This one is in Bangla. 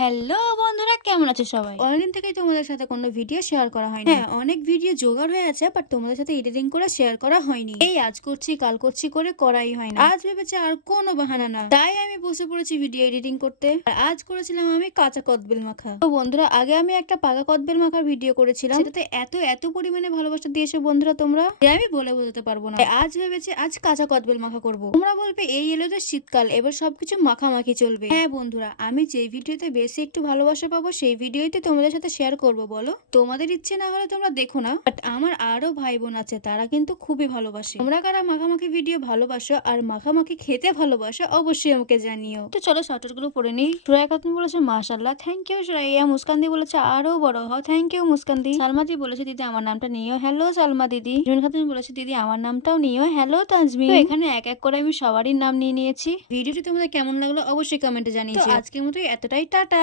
হ্যালো বন্ধুরা, কেমন আছো সবাই? অনেকদিন থেকেই তোমাদের সাথে কোনো ভিডিও শেয়ার করা হয়নি। হ্যাঁ, অনেক ভিডিও জোগাড় হয়ে আছে, বাট তোমাদের সাথে এডিটিং করে শেয়ার করা হয়নি। এই আজ করছি কাল করছি করে করাই হয় না। আজ ভেবেছি আর কোনো বাহানা না, তাই আমি বসে পড়েছি ভিডিও এডিটিং করতে। আর আজ করেছিলাম আমি কাঁচা কদবেল মাখা। তো বন্ধুরা, আগে আমি একটা পাকা কদবেল মাখার ভিডিও করেছিলাম, সেটাতে এত পরিমাণে ভালোবাসা দিয়েছো বন্ধুরা তোমরা, যে আমি বলে বোঝাতে পারবো না। আজ ভেবেছি আজ কাঁচা কদবেল মাখা করবো। তোমরা বলবে এই এলো তো শীতকাল, এবার সবকিছু মাখামাখি চলবে। হ্যাঁ বন্ধুরা, আমি যে ভিডিওতে বেশি একটু ভালোবাসা পাবো সেই ভিডিওতে তোমাদের সাথে শেয়ার করব। বলো, তোমাদের ইচ্ছে না হলে তোমরা দেখো না, বাট আমার আরো ভাই বোন আছে, তারা কিন্তু খুবই ভালোবাসে। তোমরা কারা মাখামাখি ভিডিও ভালোবাসো আর মাখামাখি খেতে ভালোবাসো অবশ্যই আমাকে জানিও। তো চলো শর্টকাট গুলো পড়ে নিই। সুরায়া খাতুন বলেছে মাশাআল্লাহ, থ্যাংক ইউ সুরাইয়া। মুস্কানদি বলেছে আরো বড় হও, থ্যাংক ইউ মুস্কানদি। সালমাদি বলেছে দিদি আমার নামটা নিও, হ্যালো সালমা দিদি। জুন খাতুন বলেছে দিদি আমার নামটাও নিও, হ্যালো তাজমি। তো এখানে এক এক করে আমি সবারই নাম নিয়ে নিয়েছি। ভিডিওটি তোমাদের কেমন লাগলো অবশ্যই কমেন্টে জানিও। আজকের মতো এতটাই, টাটা।